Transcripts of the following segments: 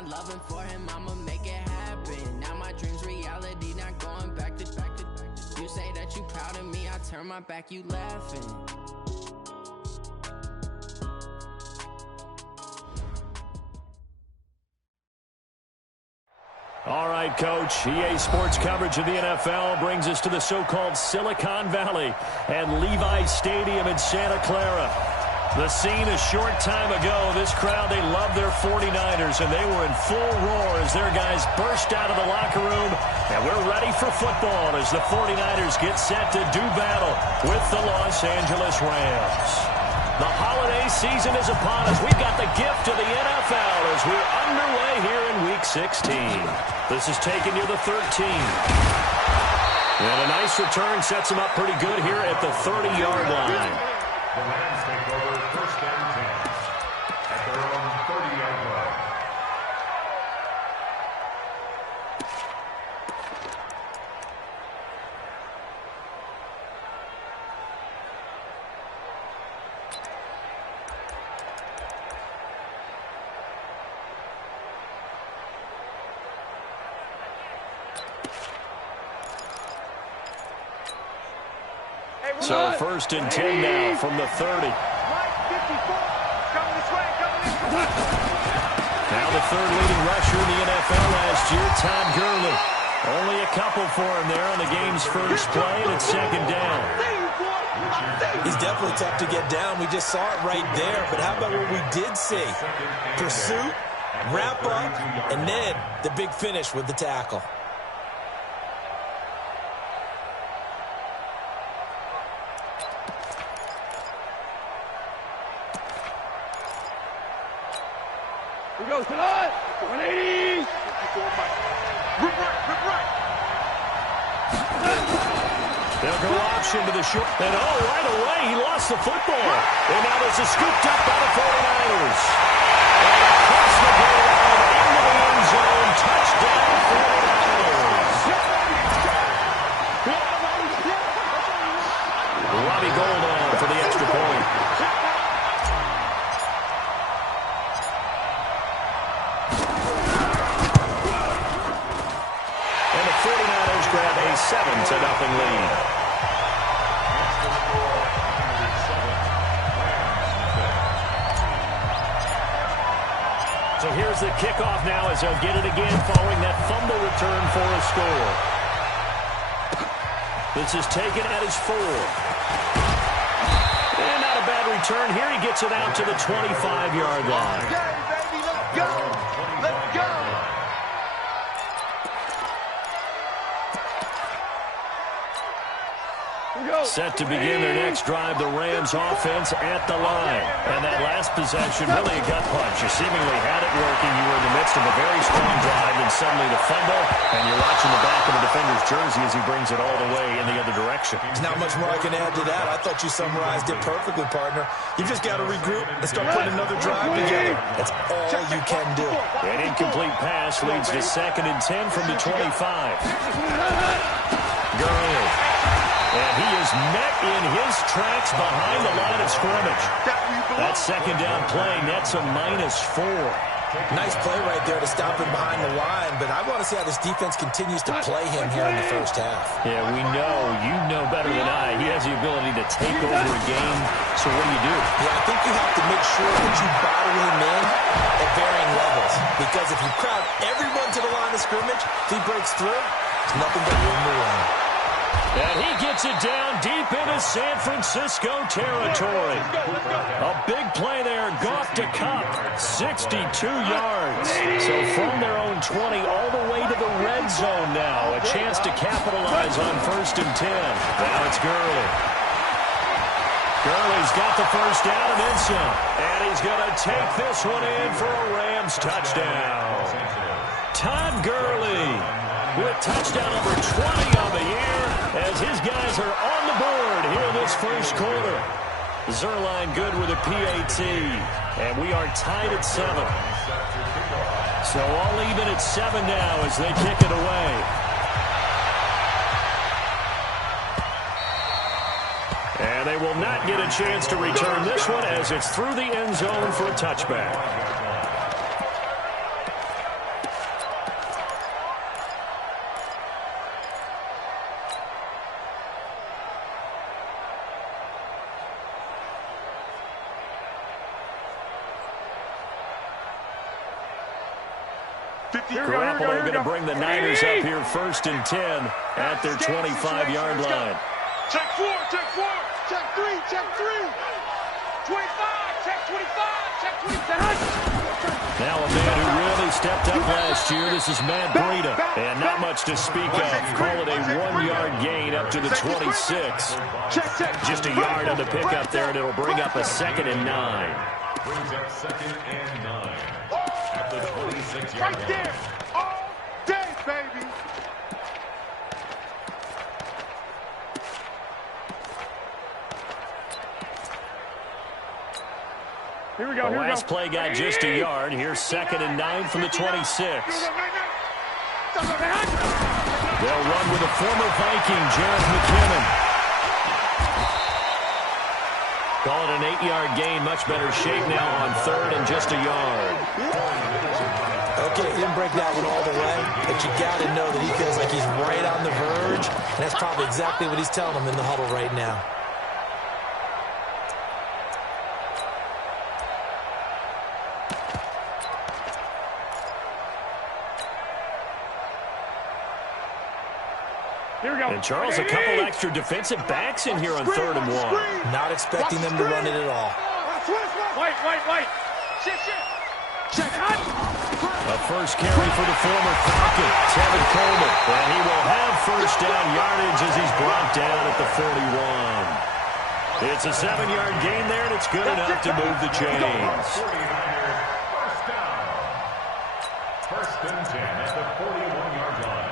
my loving for him, I'ma make it happen. Now my dreams reality, not going back to. You say that you proud of me, I turn my back, you laughing. All right, Coach. EA Sports coverage of the NFL brings us to the so-called Silicon Valley and Levi Stadium in Santa Clara. The scene a short time ago, this crowd, they love their 49ers, and they were in full roar as their guys burst out of the locker room. And we're ready for football as the 49ers get set to do battle with the Los Angeles Rams. The holiday season is upon us. We've got the gift of the NFL as we're underway here in Week 16. This is taking you to 13. And a nice return sets them up pretty good here at the 30-yard line. The Rams take over first and 10 at their own 30-yard line. So first and 10 now from the 30. Now the third leading rusher in the NFL last year, Todd Gurley. Only a couple for him there on the game's first play, and it's second down. He's definitely tough to get down. We just saw it right there. But how about what we did see? Pursuit, wrap up, and then the big finish with the tackle. Here goes tonight. 180. Rip right. They'll go option to the short. And right away, he lost the football. And now this is scooped up by the 49ers. And across the goal line, into the end zone. Touchdown, 49ers. Robbie Gould on for the extra point. And the 49ers grab a 7-0 lead. So here's the kickoff now as they'll get it again following that fumble return for a score. This is taken at his 4. And not a bad return here. He gets it out to the 25-yard line. Okay, baby, let's go. Let's go. Set to begin their next drive, the Rams offense at the line. And that last possession, really a gut punch. You seemingly had it working. You were in the midst of a very strong drive, and suddenly the fumble, and you're watching the back of the defender's jersey as he brings it all the way in the other direction. There's not much more I can add to that. I thought you summarized it perfectly, partner. You just got to regroup and start putting another drive together. That's all you can do. An incomplete pass leads to 2nd and 10 from the 25. Gurley. And he is met in his tracks behind the line of scrimmage. That second down play nets a -4. Nice play right there to stop him behind the line, but I want to see how this defense continues to play him here in the first half. Yeah, we know. You know better than I. He has the ability to take over a game. So what do you do? Yeah, I think you have to make sure that you bottle him in at varying levels, because if you crowd everyone to the line of scrimmage, if he breaks through, there's nothing but room to run. And he gets it down deep into San Francisco territory. A big play there. Goff to Cup. 62 yards. So from their own 20 all the way to the red zone now. A chance to capitalize on 1st and 10. Now it's Gurley. Gurley's got the first down and then some. And he's going to take this one in for a Rams touchdown. Todd Gurley with touchdown number 20 on the year as his guys are on the board here in this first quarter. Zerline good with a PAT, and we are tied at 7. So all even at 7 now as they kick it away. And they will not get a chance to return this one as it's through the end zone for a touchback. Garoppolo going to bring the Niners up here 1st and 10 at their 25-yard line. Check 4, check 4, check 3, check 3. 25, check 25, check 27. Now a man who really stepped up last year. This is Matt Breida. And not much to speak of. Call it a 1-yard gain up to the 26. Just a yard on the pickup there, and it'll bring up a 2nd and 9. Brings up 2nd and 9 at the 26-yard line. Right there. All day, baby. Here we go. The last play got just a yard. Here's 2nd and 9 from the 26. They'll run with a former Viking, Jarrett McKinnon. Call it an 8-yard gain. Much better shape now on 3rd and just a yard. Okay, he didn't break that one all the way, but you got to know that he feels like he's right on the verge, and that's probably exactly what he's telling him in the huddle right now. Here we go. And Charles, a couple extra defensive backs in here on 3rd and 1. Not expecting them to run it at all. White. Shit. Check hot. A first carry for the former Falcon, Tevin Coleman. And he will have 1st down yardage as he's brought down at the 41. It's a 7-yard gain there, and it's good enough to move the chains. 1st down. 1st and 10 at the 41-yard line.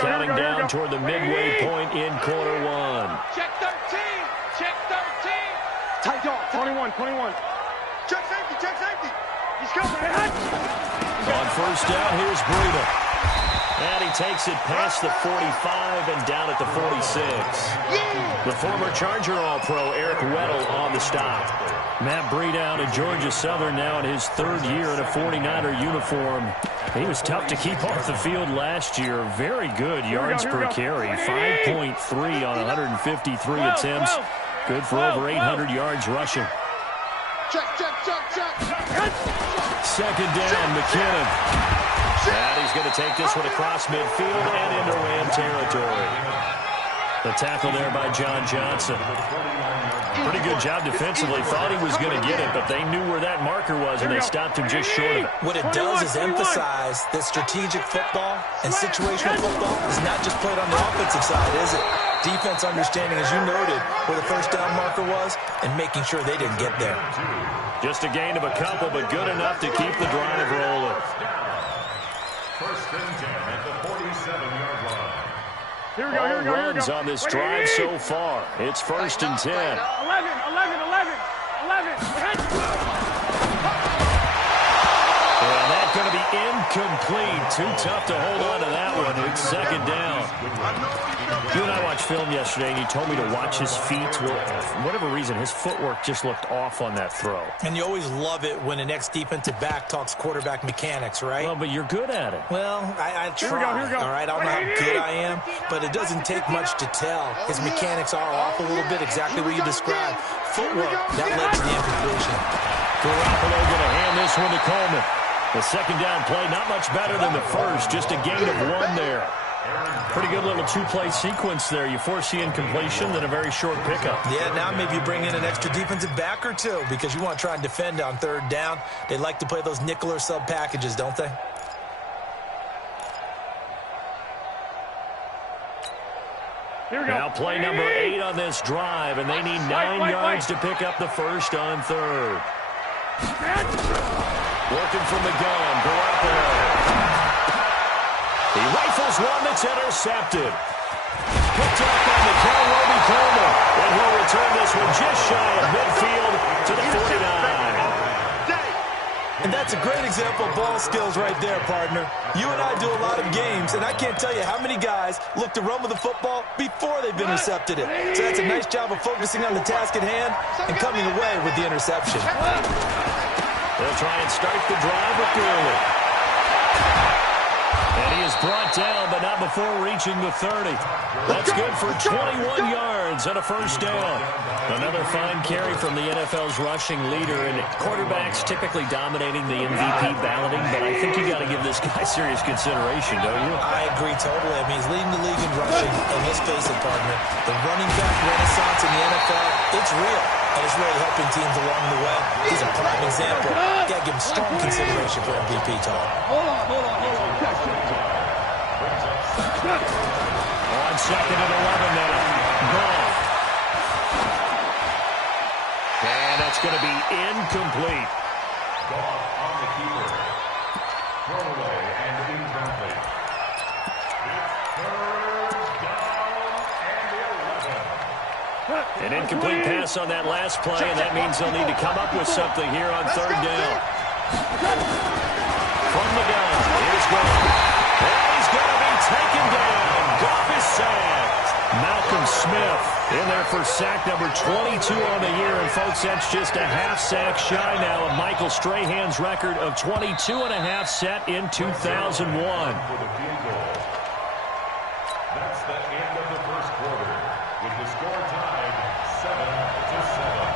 Counting down toward the midway point in quarter 1. Check 13. Check 13. Tight dog. 21. Check safety. He's coming. On 1st down, here's Breida. And he takes it past the 45 and down at the 46. The former Charger All-Pro, Eric Weddle, on the stop. Matt Breida out of Georgia Southern now in his 3rd year in a 49er uniform. He was tough to keep off the field last year. Very good yards per carry. 5.3 on 153 attempts. Good for over 800 yards rushing. Check. 2nd down, McKinnon. And he's going to take this one across midfield and into Ram territory. The tackle there by John Johnson. Pretty good job defensively. Thought he was going to get it, but they knew where that marker was, and they stopped him just short of it. What it does is emphasize that strategic football and situational football is not just played on the offensive side, is it? Defense understanding, as you noted, where the 1st down marker was and making sure they didn't get there. Just a gain of a couple, but good enough to keep the drive rolling. 1st and 10 at the 47-yard line. Here we go. Runs on this drive so far. It's 1st and 10. 11. And that's going to be incomplete. Too tough to hold on to that one. It's 2nd down. You and I watched film yesterday, and you told me to watch his feet. Well, for whatever reason, his footwork just looked off on that throw. And you always love it when an ex-defensive back talks quarterback mechanics, right? Well, but you're good at it. Well, I try, Here we go. all right? I don't know how good I am, but it doesn't take much to tell. His mechanics are off a little bit, exactly what you described. Footwork, that led to the incompletion. Garoppolo going to hand this one to Coleman. The 2nd down play, not much better than the first. Just a gain of 1 there. Pretty good little 2-play sequence there. You force the incompletion, then a very short pickup. Yeah, now maybe you bring in an extra defensive back or two because you want to try and defend on 3rd down. They like to play those nickel or sub packages, don't they? Now play number 8 on this drive, and they need 9 yards to pick up the first on 3rd. Working from the gun, Garoppolo. He rifles one that's intercepted. Picked up on the count, Roby Coleman. And he'll return this one just shy of midfield to the 49. And that's a great example of ball skills right there, partner. You and I do a lot of games, and I can't tell you how many guys look to run with the football before they've intercepted it. So that's a nice job of focusing on the task at hand and coming away with the interception. They'll try and start the drive with Gurley. And he is brought down, but not before reaching the 30. That's good for 21 yards and a first down. Another fine carry from the NFL's rushing leader, and quarterbacks typically dominating the MVP balloting, but I think you got to give this guy serious consideration, don't you? I agree totally. I mean, he's leading the league in rushing, and let's face it, partner, the running back renaissance in the NFL, it's real, and it's really helping teams along the way. He's a prime example. You got to give him strong consideration for MVP talk. Hold on. On second and 11 now. Ball. And that's going to be incomplete. Ball on the keeper. Thrown away and incomplete. It's third down and 11. An incomplete pass on that last play, and that means they'll need to come up with something here on third down. From the gun, here's Goff. And he's going to be taken down. Goff is sacked. Malcolm Smith in there for sack number 22 on the year. And, folks, that's just a half sack shy now of Michael Strahan's record of 22.5 set in 2001. For the field goal. That's the end of the first quarter, with the score tied 7-7.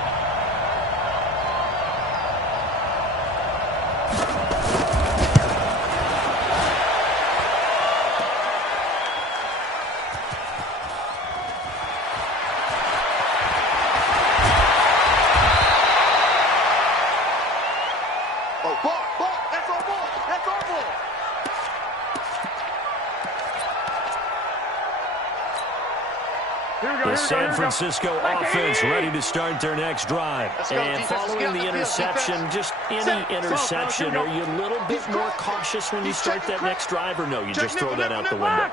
The San Francisco offense ready to start their next drive. And following the interception, just any interception, are you a little bit more cautious when you start that next drive, or no, you just throw that out the window?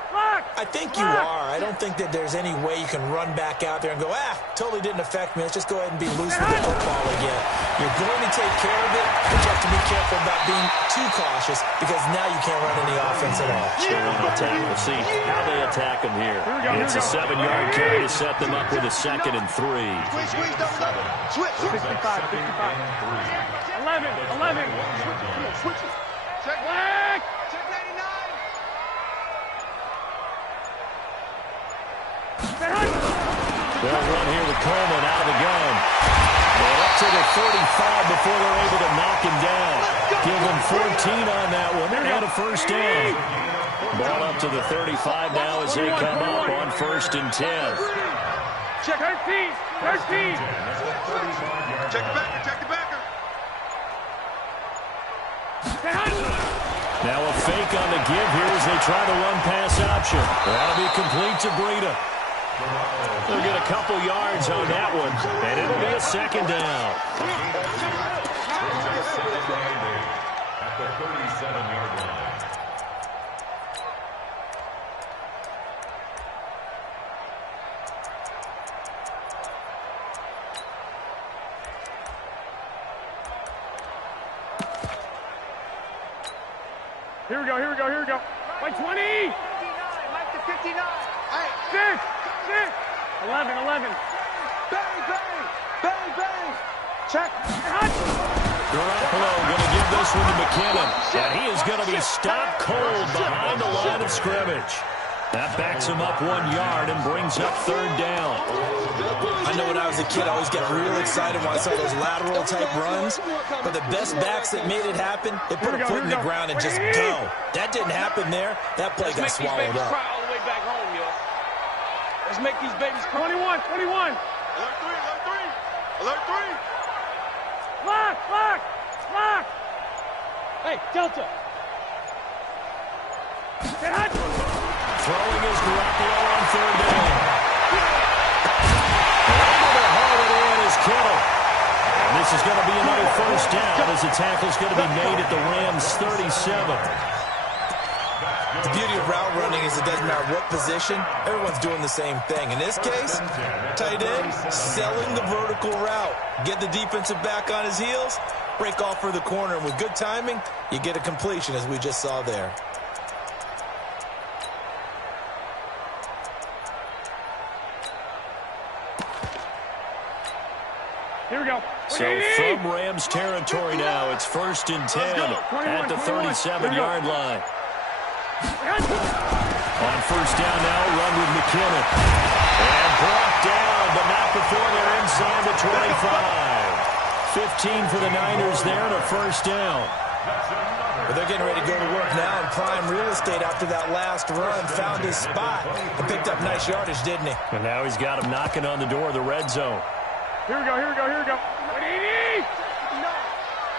I think you are. I don't think that there's any way you can run back out there and go, totally didn't affect me. Let's just go ahead and be loose with the football again. You're going to take care of it, but you have to be careful about being too cautious because now you can't run any offense at all. Still on attack. We'll see how they attack him here. It's a 7-yard carry to set them up with a 2nd and 3. Switch. 65. 11. Switch. Check back. Check 99. They'll run here with Coleman out of the gun. And up to the 35 before they're able to knock him down. Give them 14 on that one and a first down. Ball up to the 35 now as they come up on 1st and 10. Check 13. Check the backer. Now a fake on the give here as they try the run-pass option. That'll be complete to Breida. They'll get a couple yards on that one, and it'll be a 2nd down. At the 37-yard line. Here we go. Like 20. 59, Mike to 59. Hey, 6. 11. Bang. Check. Garoppolo going to give this one to McKinnon. And he is going to be stopped cold behind the line of scrimmage. That backs him up 1 yard and brings up 3rd down. I know when I was a kid, I always got real excited when I saw those lateral-type runs. But the best backs that made it happen, they put a foot in the ground and just go. That didn't happen there. That play got swallowed up. All the way back home, yo. Let's make these babies cry. 21. Alert 3. Lock. Hey, Delta. Throwing is Garoppolo on 3rd down. Able to haul it in is Kittle. And this is going to be another first down as the tackle's going to be made at the Rams' 37. The beauty of route running is it doesn't matter what position, everyone's doing the same thing. In this case, tight end, selling the vertical route. Get the defensive back on his heels, break off for the corner, and with good timing, you get a completion as we just saw there. Here we go. So from Rams territory now, it's 1st and 10 at the 37-yard line. On first down now, run with McKinnon. And brought down, but not before they're inside the 25. 15 for the Niners there and a first down. Well, they're getting ready to go to work now in prime real estate after that last run. Found his spot and picked up nice yardage, didn't he? And now he's got him knocking on the door of the red zone. Here we go, here we go, here we go.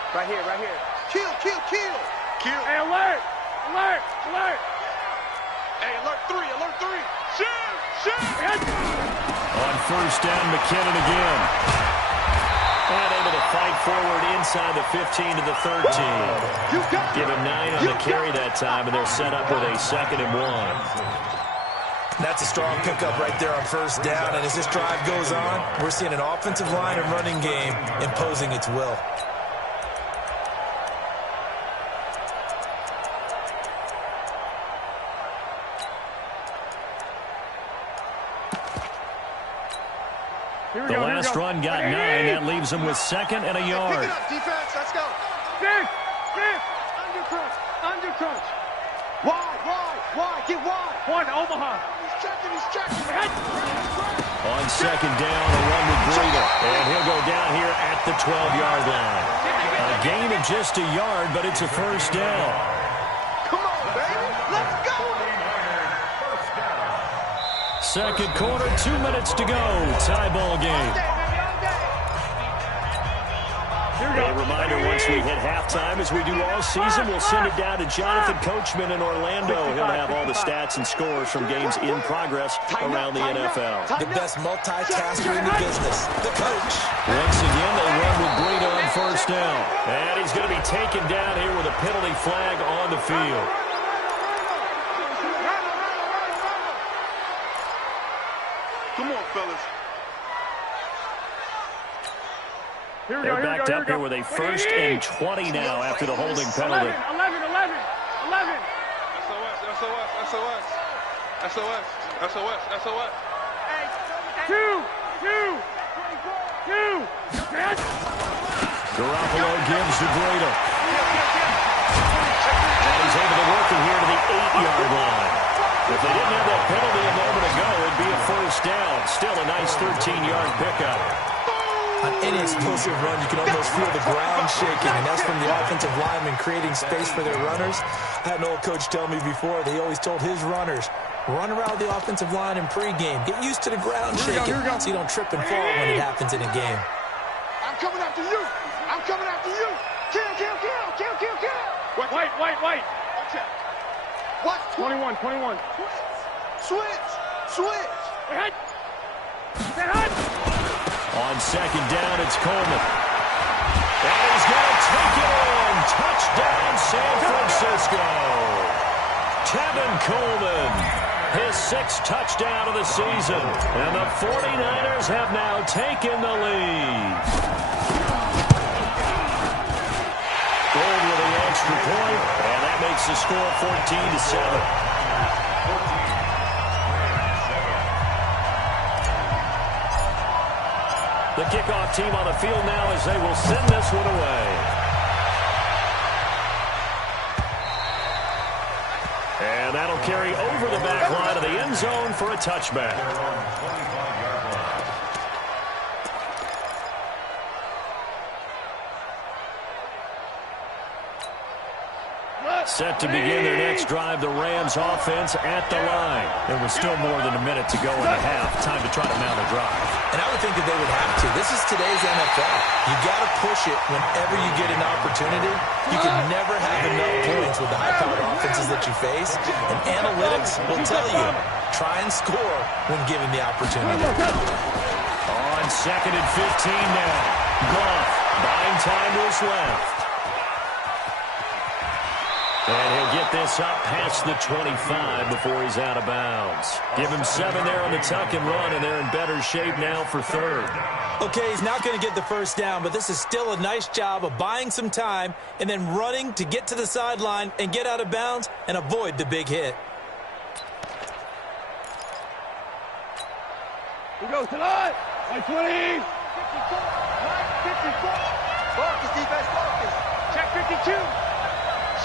Right here, right here. Kill, kill, kill. Kill. Hey, alert, alert, alert. Hey, alert 3, alert 3. Shoot, shoot. On first down, McKinnon again. And able to fight forward inside the 15 to the 13. Give him 9 on the carry that time, and they're set up with a 2nd and 1. That's a strong pickup right there on first down, and as this drive goes on, we're seeing an offensive line and running game imposing its will. The last run got 9. That leaves them with 2nd and a yard. Pick it up, defense. Let's go. Six. Under crunch. Under crunch. Wide. Get wide. One, Omaha. He's checking. On 2nd down, a run with Breida. And he'll go down here at the 12-yard line. A gain of just a yard, but it's a first down. Come on, baby. Let's go. Second quarter, 2 minutes to go. Tie ball game. A reminder, once we hit halftime, as we do all season, we'll send it down to Jonathan Coachman in Orlando. He'll have all the stats and scores from games in progress around the NFL. The best multitasker in the business, the coach. Once again, they run with Breida on first down. And he's going to be taken down here with a penalty flag on the field. Come on, fellas. They're backed up here with a 1st and 20 now after the holding penalty. 11. SOS. Two. Garoppolo gives to Breida. And he's able to work it here to the 8-yard line. If they didn't have that penalty a moment ago, it'd be a first down. Still a nice 13-yard pickup. On any explosive run, you can almost feel the ground shaking, and that's from the offensive linemen creating space for their runners. I had an old coach tell me before, they always told his runners, run around the offensive line in pregame. Get used to the ground shaking so you don't trip and fall when it happens in a game. I'm coming after you. Kill. White. Watch out. What? 21. Switch. On second down, it's Coleman. And he's going to take it in. Touchdown, San Francisco. Tevin Coleman, his 6th touchdown of the season. And the 49ers have now taken the lead. Gold with the extra point, and that makes the score 14-7. The kickoff team on the field now as they will send this one away. And that'll carry over the back line of the end zone for a touchback. Set to begin their next drive, the Rams offense at the line. There was still more than a minute to go in the half. Time to try to mount a drive. And I would think that they would have to. This is today's NFL. You got to push it whenever you get an opportunity. You can never have enough points with the high-powered offenses that you face. And analytics will tell you, try and score when given the opportunity. On 2nd and 15 now. Goff buying time to his left. And he'll get this up past the 25 before he's out of bounds. Give him 7 there on the tuck and run, and they're in better shape now for 3rd. Okay, he's not going to get the first down, but this is still a nice job of buying some time and then running to get to the sideline and get out of bounds and avoid the big hit. We go to line. 20. Focus, defense, focus. Check 52.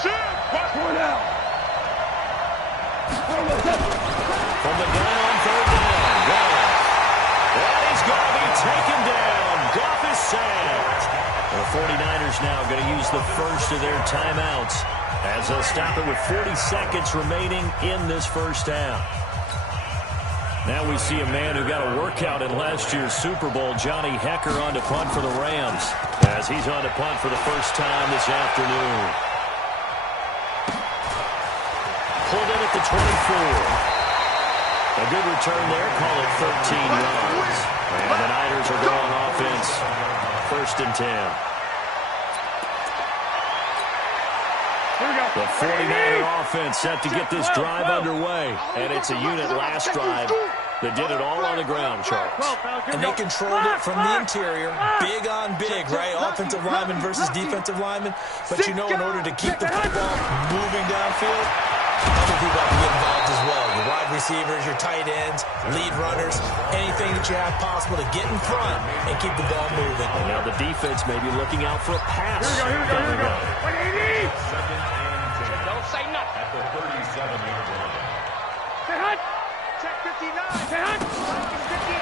Shoot. One out. From the gun on third down. Goff. And he's going to be taken down. Goff is sacked. The 49ers now going to use the first of their timeouts as they'll stop it with 40 seconds remaining in this first half. Now we see a man who got a workout in last year's Super Bowl, Johnny Hecker, on to punt for the Rams, as he's on to punt for the first time this afternoon. Pulled in at the 24. A good return there, call it 13 yards. And the Niners are going offense, 1st and 10. The 49er offense set to get this drive underway. And it's a unit last drive that did it all on the ground, Charles. And they controlled it from the interior. Big on big, right? Offensive lineman versus defensive lineman. But you know, in order to keep the football moving downfield, other people have to get involved as well. Your wide receivers, your tight ends, lead runners, anything that you have possible to get in front and keep the ball moving. And now the defense may be looking out for a pass. Here we go. 180. Don't say nothing. At the 37-yard line. Say hut. Check 59. Say hut.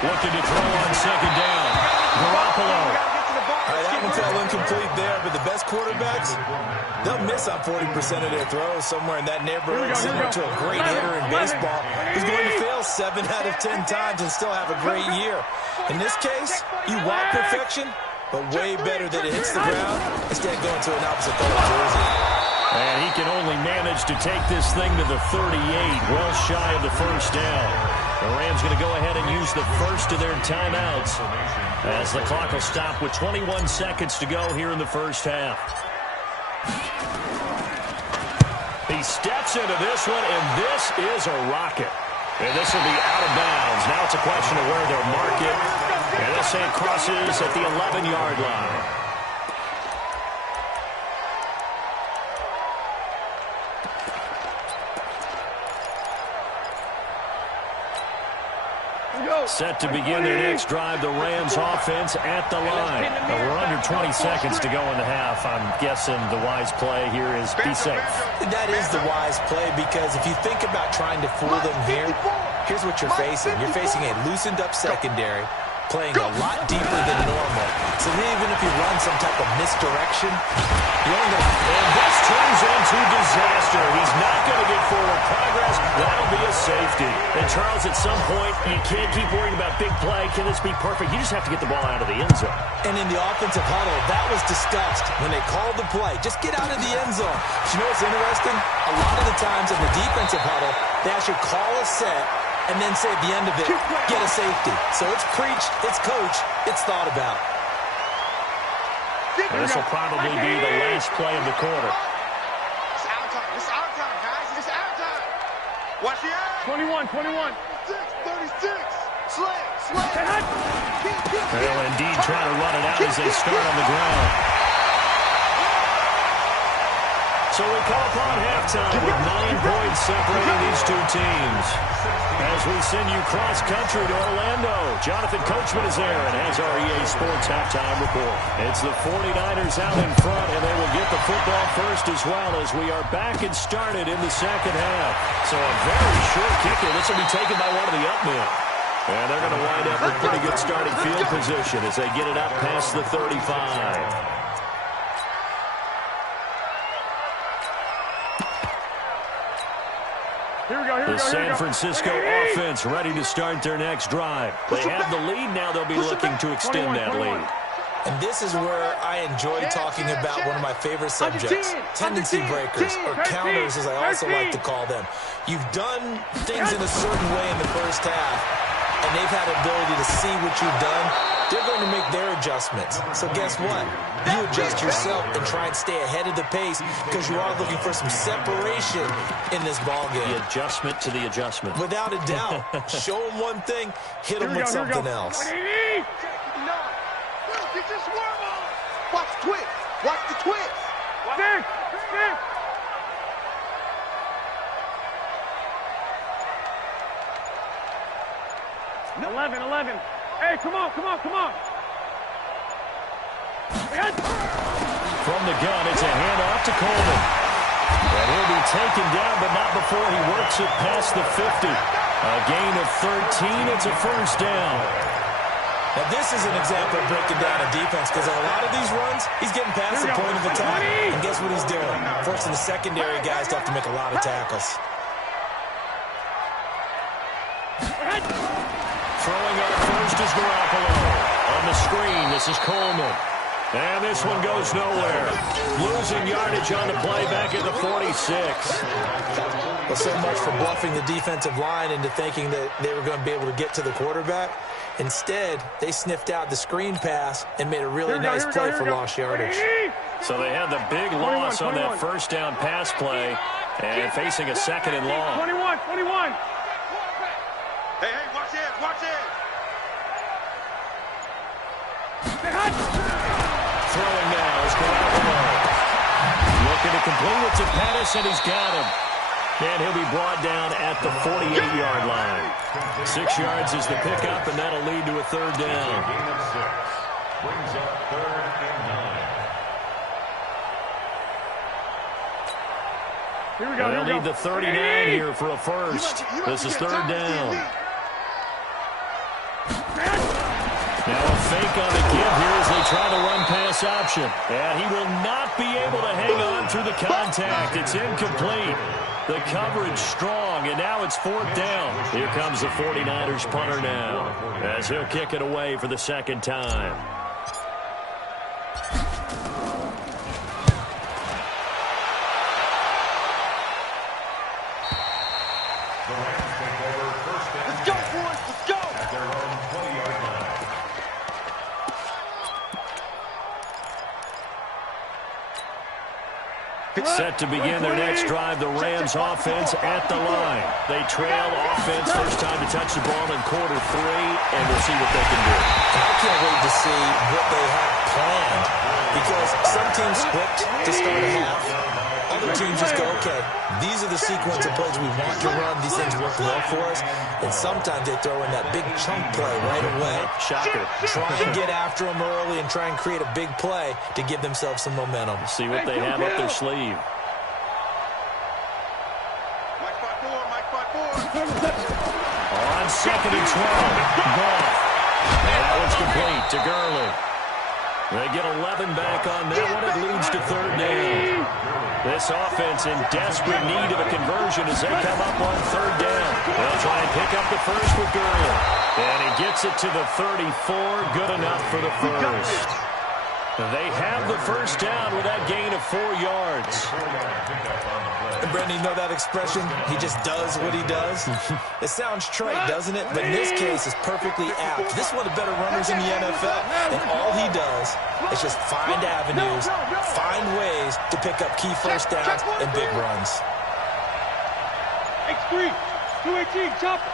Looking to throw on second down. Garoppolo. All right, that one fell incomplete there, but the best quarterbacks, they'll miss on 40% of their throws, somewhere in that neighborhood, similar to a great hitter in baseball who's going to fail 7 out of 10 times and still have a great year. In this case, you want perfection, but way better that it hits the ground instead of going to an opposite color jersey. And he can only manage to take this thing to the 38, well shy of the first down. The Rams going to go ahead and use the first of their timeouts as the clock will stop with 21 seconds to go here in the first half. He steps into this one, and this is a rocket. And this will be out of bounds. Now it's a question of where they'll mark it. And they'll say it crosses at the 11-yard line. Set to begin their next drive, the Rams offense at the line. Now we're under 20 seconds to go in the half. I'm guessing the wise play here is be safe. That is the wise play, because if you think about trying to fool them here, here's what you're facing. You're facing a loosened up secondary, playing a lot deeper than normal. So even if you run some type of misdirection, you're only going to... And this turns into disaster. He's not going to get forward progress. That'll be a safety. And Charles, at some point, you can't keep worrying about big play. Can this be perfect? You just have to get the ball out of the end zone. And in the offensive huddle, that was discussed when they called the play. Just get out of the end zone. But you know what's interesting? A lot of the times in the defensive huddle, they actually call a set and then say at the end of it, get a safety. So it's preached, it's coached, it's thought about. This will probably be the last play of the quarter. It's our time. It's our time, guys. It's our time. Watch the eye. 21. 36. Slam. They'll indeed try to run it out as they start on the ground. So we come upon halftime with 9 points separating these two teams. As we send you cross-country to Orlando, Jonathan Coachman is there and has our EA Sports halftime report. It's the 49ers out in front, and they will get the football first as well as we are back and started in the second half. So a very short kicker. This will be taken by one of the up men. And they're going to wind up with pretty good starting field position as they get it up past the 35. The San Francisco offense ready to start their next drive. They have the lead now. They'll be looking to extend that lead. And this is where I enjoy talking about one of my favorite subjects, tendency breakers, or counters as I also like to call them. You've done things in a certain way in the first half, and they've had the ability to see what you've done. They're going to make their adjustments. So guess what? You adjust yourself and try and stay ahead of the pace because you are looking for some separation in this ballgame. The adjustment to the adjustment. Without a doubt. Show them one thing, hit them with something else. Watch the twist. Watch the twist. 11. Hey, come on. From the gun, it's a handoff to Coleman. And he'll be taken down, but not before he works it past the 50. A gain of 13. It's a first down. Now, this is an example of breaking down a defense because on a lot of these runs, he's getting past the point of attack. And guess what he's doing? Forcing the secondary guys to have to make a lot of tackles. Throwing up first is Garoppolo. On the screen, this is Coleman. And this one goes nowhere. Losing yardage on the play back at the 46. Well, so much for bluffing the defensive line into thinking that they were going to be able to get to the quarterback. Instead, they sniffed out the screen pass and made a really nice play for lost yardage. So they had the big loss on that first down pass play and facing a second and long. 21. Hey, watch it. Throwing now is Garoppolo. Looking to complete it to Pettis, and he's got him. And he'll be brought down at the 48-yard line. 6 yards is the pickup, and that'll lead to a third down. Gain of 6. Brings up 3rd and 9. Here we go. They'll need the 39 here for a first. This is third down. Now a fake on the give here as they try the run-pass option. And he will not be able to hang on through the contact. It's incomplete. The coverage strong, and now it's 4th down. Here comes the 49ers punter now as he'll kick it away for the second time. The Rams take over first down. Let's go, boys. Let's go. At their own 20-yard line. Set to begin their next drive, the Rams offense at the line. They trail offense, first time to touch the ball in quarter 3, and we'll see what they can do. I can't wait to see what they have planned because some teams script to start a half. Other teams just go, okay, these are the sequence of plays we want to run. These things work well for us. And sometimes they throw in that big chunk play right away. Shocker. Try and get after them early and try and create a big play to give themselves some momentum. See what they have up their sleeve. Mike 5-4. On 2nd and 12. Ball. And that one's complete to Gurley. They get 11 back on that one. It leads to third down. This offense in desperate need of a conversion as they come up on third down. They'll try and pick up the first with Gurley. And he gets it to the 34. Good enough for the first. They have the first down with that gain of 4 yards. And Brendan, you know that expression? He just does what he does? It sounds trite, doesn't it? But in this case, it's perfectly apt. This is one of the better runners in the NFL. And all he does is just find avenues, find ways to pick up key first downs and big runs. X3, 218, chopper.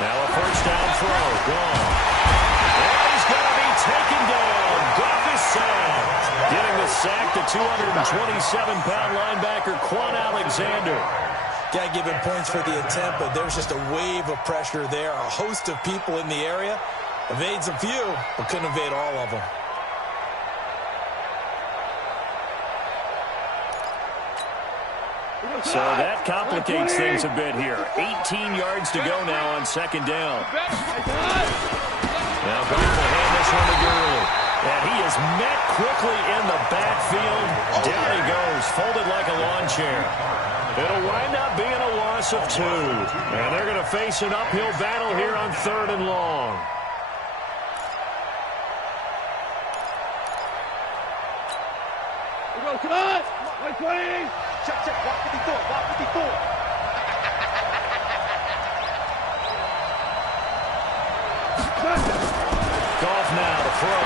Now a first down throw, gone. And he's going to be taken down. Goff is sacked. Getting the sack, the 227-pound linebacker, Quan Alexander. Got to give him points for the attempt, but there's just a wave of pressure there. A host of people in the area. Evades a few, but couldn't evade all of them. So that complicates things a bit here. 18 yards to go now on second down. Now Goff will hand this one to Gurley. And he is met quickly in the backfield. Down he goes, folded like a lawn chair. It'll wind up being a loss of 2. And they're going to face an uphill battle here on third and long. We go, cut! 120! Check, 154. Goff now to throw.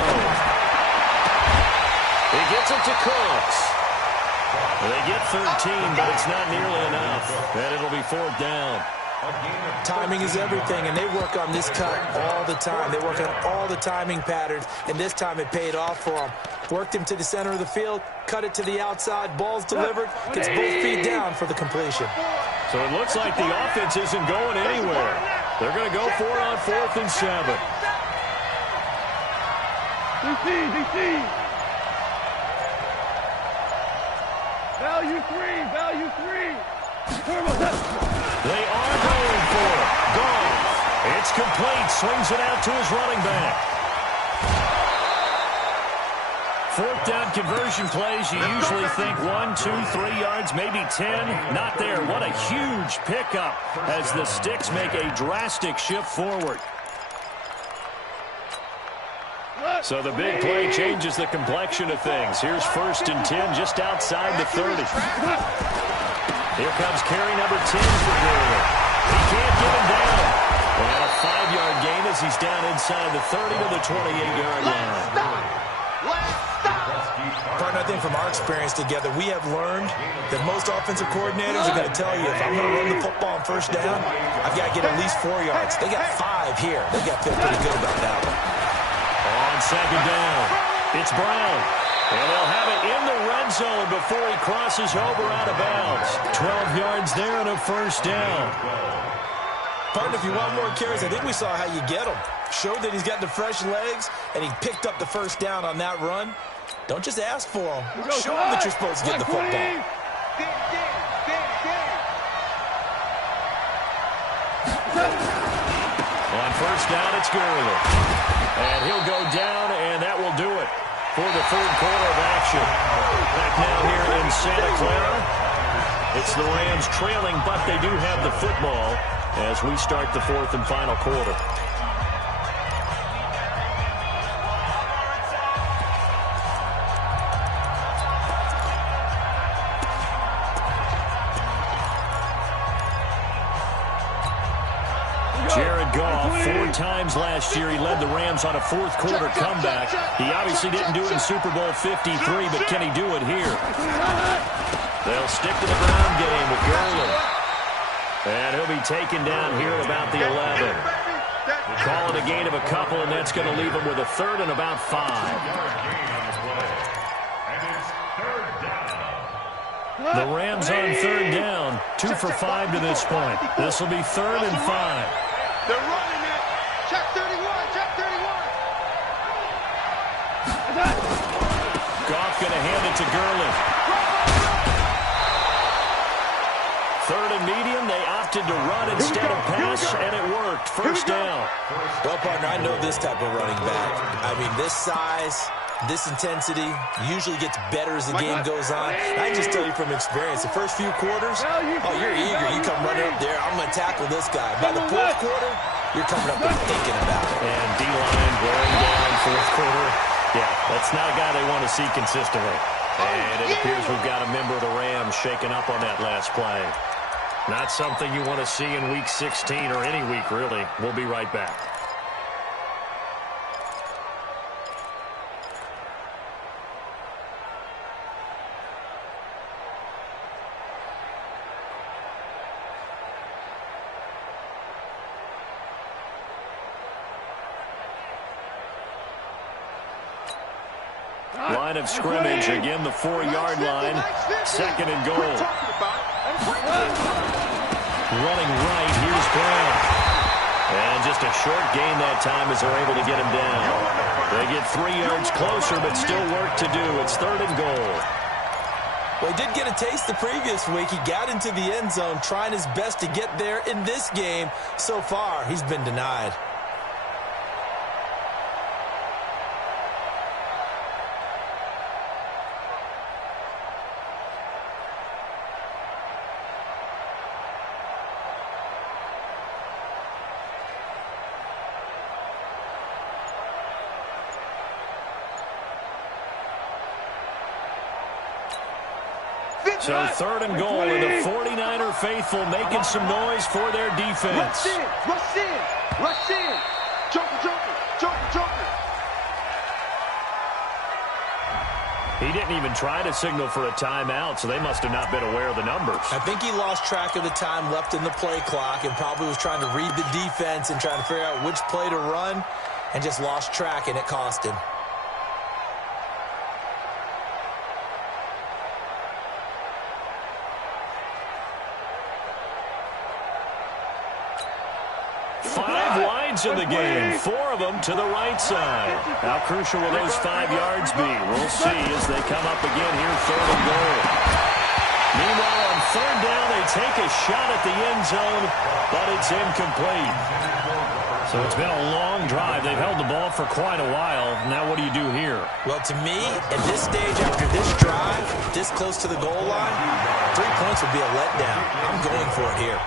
He gets it to Cooks. They get 13, but it's not nearly enough. And it'll be 4th down. Timing is everything, and they work on this cut all the time. They work on all the timing patterns, and this time it paid off for them. Worked him to the center of the field, cut it to the outside, ball's delivered, gets both feet down for the completion. So it looks like the offense isn't going anywhere. They're going to go for it on 4th and 7. DC! Value three. They are going for it. Gone. It's complete. Swings it out to his running back. Fourth down conversion plays, you usually think 1, 2, 3 yards, maybe 10. Not there. What a huge pickup as the Sticks make a drastic shift forward. So the big play changes the complexion of things. Here's 1st and 10 just outside the 30. Here comes carry number 10 for Gurley. He can't get him down. And a 5-yard gain as he's down inside the 30 to the 28-yard line. Partner, I think from our experience together, we have learned that most offensive coordinators are going to tell you, if I'm going to run the football on 1st down, I've got to get at least 4 yards. They got 5 here. They got to feel pretty good about that one. On 2nd down, it's Brown. And they'll have it in the red zone before he crosses over out of bounds. 12 yards there and a 1st down. Partner, if you want more carries, I think we saw how you get them. Showed that he's got the fresh legs, and he picked up the 1st down on that run. Don't just ask for them. Show them that you're supposed to get the football. On 1st down, it's Gurley. And he'll go down, and that will do it for the 3rd quarter of action. Back now here in Santa Clara. It's the Rams trailing, but they do have the football as we start the 4th and final quarter. Jared Goff, 4 times last year, he led the Rams on a 4th quarter comeback. He obviously didn't do it in Super Bowl 53, but can he do it here? They'll stick to the ground game with Gurley. And he'll be taken down here at about the 11. Calling a gain of a couple, and that's going to leave him with a 3rd and about 5. The Rams on 3rd down, 2 for 5 to this point. This will be 3rd and 5. They're running it. Check 31. Goff going to hand it to Gurley. 3rd and medium, they opted to run instead of pass, and it worked. 1st down. Well, partner, I know this type of running back. I mean, this size, this intensity usually gets better as the game goes on. I just tell you from experience, the first few quarters, you're eager. You come running up there, I'm going to tackle this guy. By the 4th quarter, you're coming up and thinking about it. And D-line wearing down 4th quarter. Yeah, that's not a guy they want to see consistently. And it appears we've got a member of the Rams shaking up on that last play. Not something you want to see in Week 16 or any week, really. We'll be right back. Line of scrimmage, again the 4-yard line, 2nd and goal. Running right, here's Brown. And just a short gain that time as they're able to get him down. They get 3 yards closer, but still work to do. It's 3rd and goal. Well, he did get a taste the previous week. He got into the end zone, trying his best to get there in this game. So far, he's been denied. So 3rd and goal, and the 49er faithful making some noise for their defense. Rush in. Joker. He didn't even try to signal for a timeout, so they must have not been aware of the numbers. I think he lost track of the time left in the play clock and probably was trying to read the defense and trying to figure out which play to run and just lost track, and it cost him. In the game, 4 of them to the right side. How crucial will those 5 yards be? We'll see as they come up again here, 3rd and goal. Meanwhile, on third down, they take a shot at the end zone, but it's incomplete. So it's been a long drive. They've held the ball for quite a while. Now what do you do here? Well, to me, at this stage, after this drive, this close to the goal line, 3 points would be a letdown. I'm going for it here.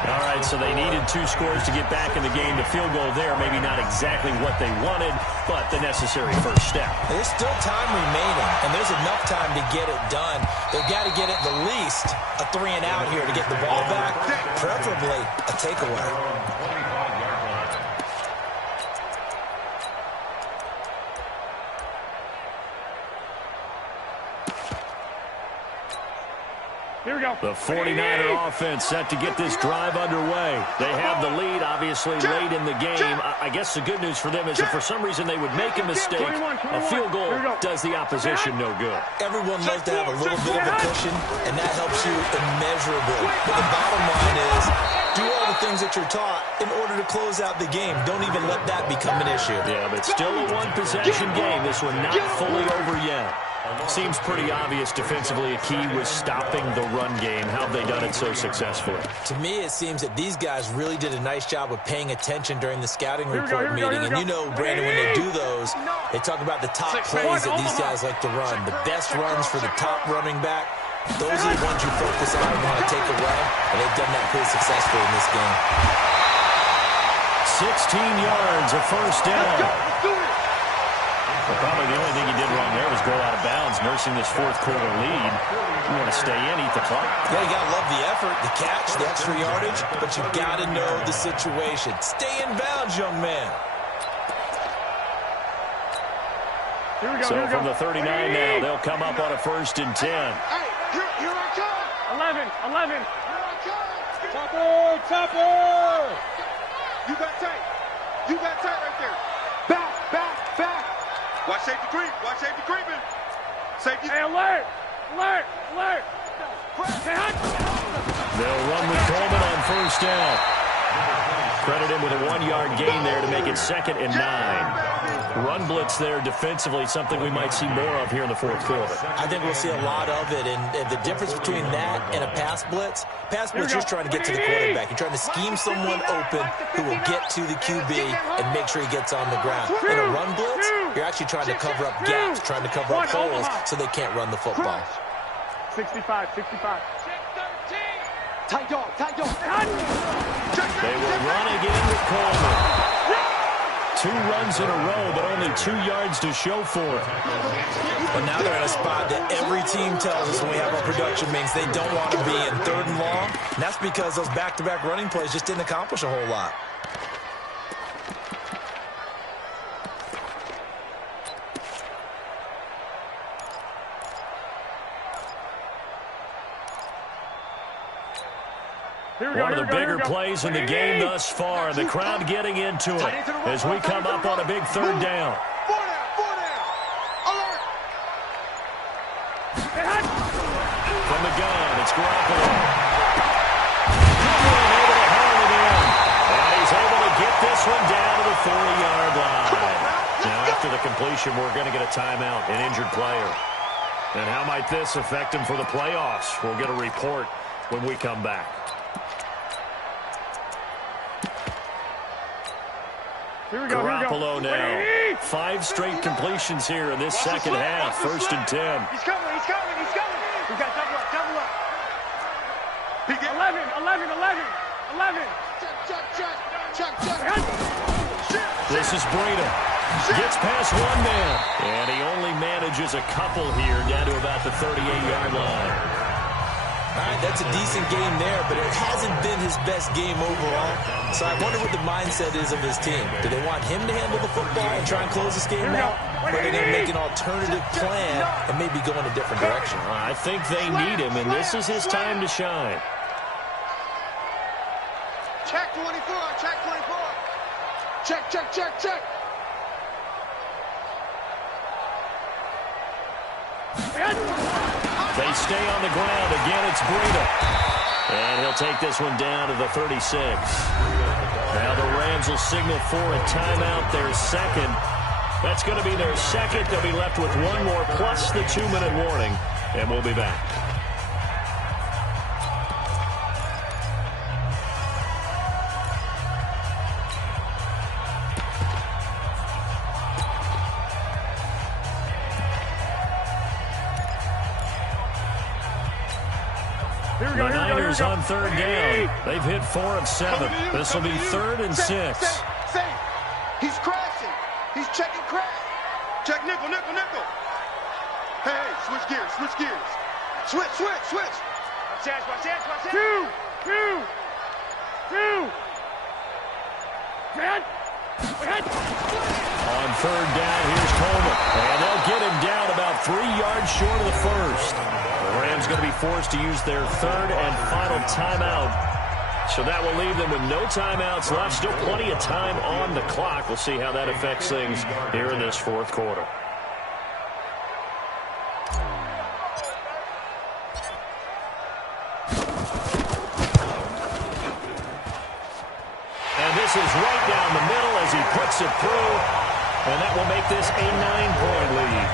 All right, so they needed 2 scores to get back in the game. The field goal there, maybe not exactly what they wanted, but the necessary first step. There's still time remaining, and there's enough time to get it done. They've got to get at the least a 3-and-out here to get the ball back, preferably a takeaway. Here we go. The 49er offense set to get this drive underway. They have the lead, obviously, late in the game. I guess the good news for them is if for some reason they would make a mistake, a field goal does the opposition no good. Everyone loves to have a little bit of a cushion, and that helps you immeasurably. But the bottom line is, do all the things that you're taught in order to close out the game. Don't even let that become an issue. Yeah, but still a one-possession game. This one not fully over yet. Seems pretty obvious defensively a key was stopping the run game. How have they done it so successfully? To me, it seems that these guys really did a nice job of paying attention during the scouting report meeting. And you know, Brandon, when they do those, they talk about the top plays that these guys like to run. The best runs for the top running back. Those are the ones you focus on and want to take away. And they've done that pretty successfully in this game. 16 yards, a first down. Well, probably the only thing he did wrong there was go out of bounds, nursing this fourth-quarter lead. You want to stay in, eat the clock. Yeah, you got to love the effort, the catch, the extra yardage, but you got to know the situation. Stay in bounds, young man. Here we go, So here we from go. the 39 now, they'll come up on a 1st and 10. Hey, here I come. 11. Here I come. Topper! You got tight. You got tight right there. Back. Watch safety creep. Watch safety creeping. Safety. Hey, alert! They'll run with Coleman on first down. Credit him with a 1-yard gain there to make it 2nd and 9. Run blitz there defensively, something we might see more of here in the fourth quarter. I think we'll see a lot of it, and the difference between that and a pass blitz, you're just trying to get to the quarterback. You're trying to scheme someone open who will get to the QB and make sure he gets on the ground. In a run blitz, you're actually trying to cover up gaps, trying to cover up holes so they can't run the football. 65. Tight dog. They will run again with Coleman. 2 runs in a row, but only 2 yards to show for it. But now they're in a spot that every team tells us when we have our production meetings they don't want to be in 3rd and long. And that's because those back-to-back running plays just didn't accomplish a whole lot. One of the bigger plays in the game thus far. The crowd getting into it as we come up on a big 3rd down. 4 down. Alert. From the gun, it's Garoppolo. Able to haul it in. And he's able to get this one down to the 40-yard line. Now, after the completion, we're going to get a timeout, an injured player. And how might this affect him for the playoffs? We'll get a report when we come back. Garoppolo now. 5 straight completions here in this second half. 1st and 10. He's coming. We got double up. 11. Check. This is Breda. Gets past one man. And he only manages a couple here down to about the 38-yard line. All right, that's a decent game there, but it hasn't been his best game overall. So I wonder what the mindset is of his team. Do they want him to handle the football and try and close this game out? Or are they going to make an alternative plan and maybe go in a different direction? I think they need him, and this is his time to shine. Check 24. Check. They stay on the ground. Again, it's Breda. And he'll take this one down to the 36. Now the Rams will signal for a timeout, their 2nd. That's going to be their 2nd. They'll be left with 1 more plus the 2-minute warning. And we'll be back. The Niners on third down. They've hit 4 of 7. This will be 3rd and 6. Safe. He's crashing. He's checking crash. Check nickel. Hey, switch gears. Switch. Watch out. Two. On 3rd down, here's Coleman. And they'll get him down about 3 yards short of the first. The Rams going to be forced to use their 3rd and final timeout. So that will leave them with no timeouts left. Still plenty of time on the clock. We'll see how that affects things here in this 4th quarter. And this is right down the middle as he puts it through. And that will make this a 9-point lead.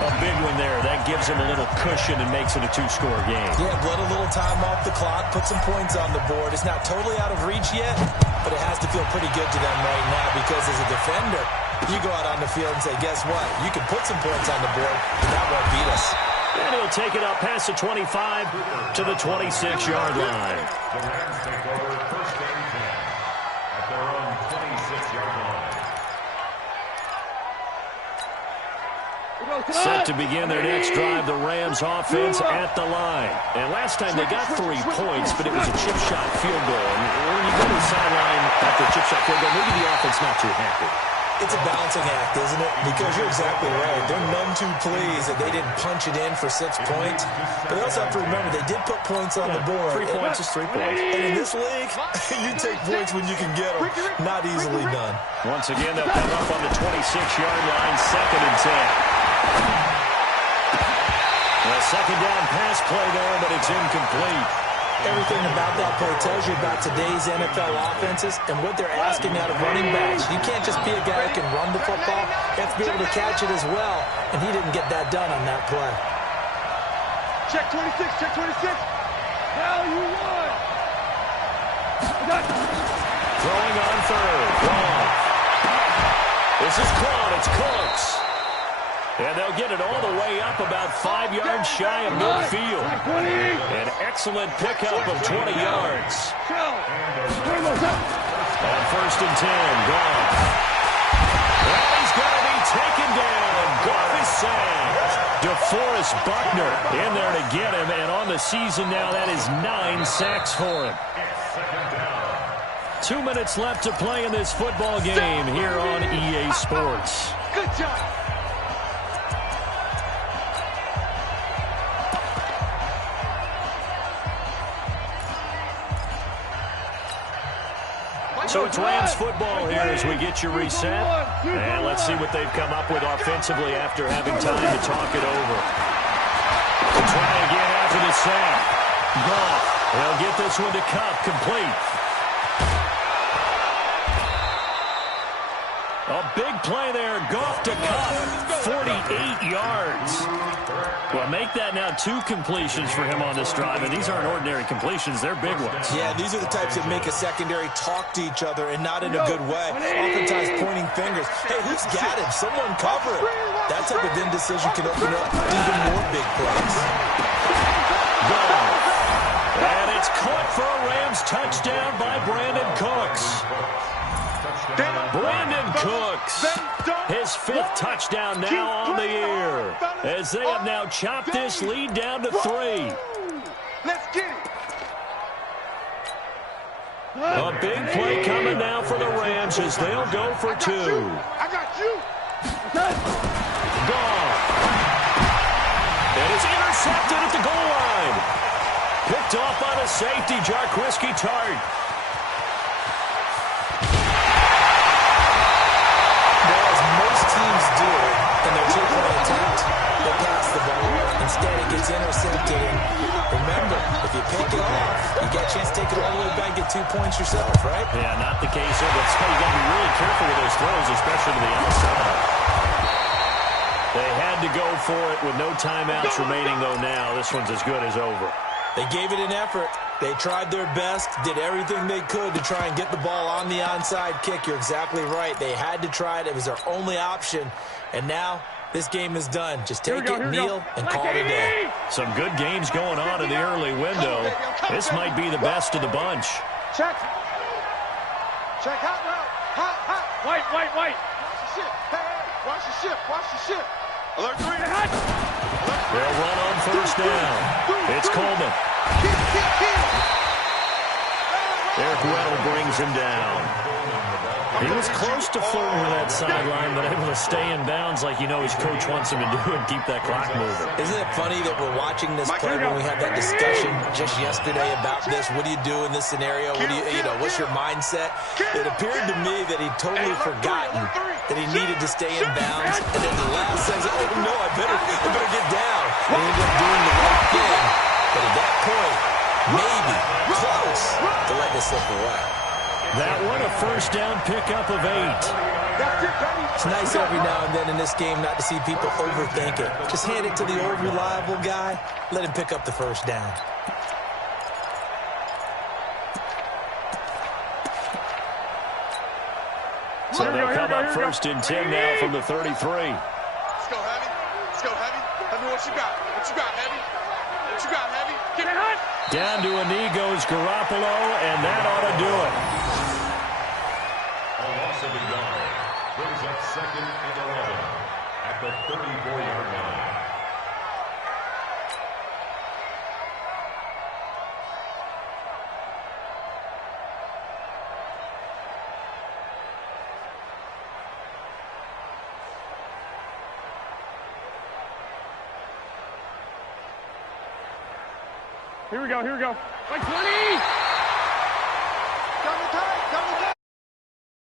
A big one there. That gives him a little cushion and makes it a 2-score game. Yeah, let a little time off the clock, put some points on the board. It's not totally out of reach yet, but it has to feel pretty good to them right now because as a defender, you go out on the field and say, guess what? You can put some points on the board, but that won't beat us. And he'll take it up past the 25 to the 26-yard line. The Rams take over 1st and 10 at their own 26-yard line. Set to begin their next drive, the Rams offense at the line. And last time they got 3 points, but it was a chip shot field goal. And when you go to the sideline after a chip shot field goal, maybe the offense not too happy. It's a balancing act, isn't it? Because you're exactly right. They're none too pleased that they didn't punch it in for 6 points. But they also have to remember they did put points on the board. 3 points is 3 points. And in this league, you take points when you can get them. Not easily done. Once again, they'll come up on the 26-yard line, 2nd and 10. A 2nd down pass play there, but it's incomplete. Everything about that play tells you about today's NFL offenses and what they're asking out of running backs. You can't just be a guy who can run the football. You have to be able to catch it as well, and he didn't get that done on that play. Check 26. Hell, you won. Throwing on 3rd. Wrong. This is caught. It's Cooks. And they'll get it all the way up about 5 yards shy of midfield. An excellent pickup of 20 yards. On 1st and 10, Goff. And he's going to be taken down. Goff is sacked. DeForest Buckner in there to get him. And on the season now, that is 9 sacks for him. 2 minutes left to play in this football game here on EA Sports. Good job. So it's Rams football here as we get you reset. And let's see what they've come up with offensively after having time to talk it over. To try again after the sack. Goff. They'll get this one to Cup complete. A big play there. Goff to Cup. 48 yards. Well, make that now 2 completions for him on this drive, and these aren't ordinary completions. They're big ones. Yeah, these are the types that make a secondary talk to each other and not in a good way. Oftentimes pointing fingers. Hey, who's got him? Someone cover it. That type of indecision can open up even more big plays. Gone. And it's caught for a Rams touchdown by Brandon Cooks. Brandon Cooks, his 5th touchdown now on the year, as they have now chopped this lead down to 3. Let's get it. A big play coming now for the Rams as they'll go for 2. I got you. Gone. And it's intercepted at the goal line. Picked off by the safety, Jarquiski Tart. Teams do in their 2-point attempt, they pass the ball. Instead, it gets intercepted. And remember, if you pick it off, you get a chance to take it all the way back, get 2 points yourself, right? Yeah, not the case here. That's why you got to be really careful with those throws, especially to the outside. They had to go for it with no timeouts remaining, though. Now this one's as good as over. They gave it an effort. They tried their best, did everything they could to try and get the ball on the onside kick. You're exactly right. They had to try it. It was their only option. And now This game is done. Just take it, kneel, and call it a day. Some good games going on in the early window. This might be the best of the bunch. Check. Check hot route. Hot. White. Watch the ship. Hey, watch the ship. Watch the ship. Alert 3. They'll run on first down. It's Coleman. Eric Weddle brings him down. He was close to flirting with that sideline, but able to stay in bounds like you know his coach wants him to do and keep that clock moving. Isn't it funny that we're watching this play when we had that discussion just yesterday about this? What do you do in this scenario? What do you know, what's your mindset? It appeared to me that he'd totally forgotten that he needed to stay in bounds, and then the last says, oh no, I better get down. And he ended up doing the right thing. But at that point, maybe close to letting it slip away. That one, a first down pickup of 8. It's nice every now and then in this game not to see people overthink it. Just hand it to the old reliable guy. Let him pick up the first down. So they'll come up first and 10 now from the 33. Let's go, Heavy. Heavy, what you got? Heavy? What you got, Heavy? Get it hot. Down to a knee goes Garoppolo, and that ought to do it. A loss of a yard brings up 2nd and 11 at the 34-yard line. Here we go. Like 20. Come to time.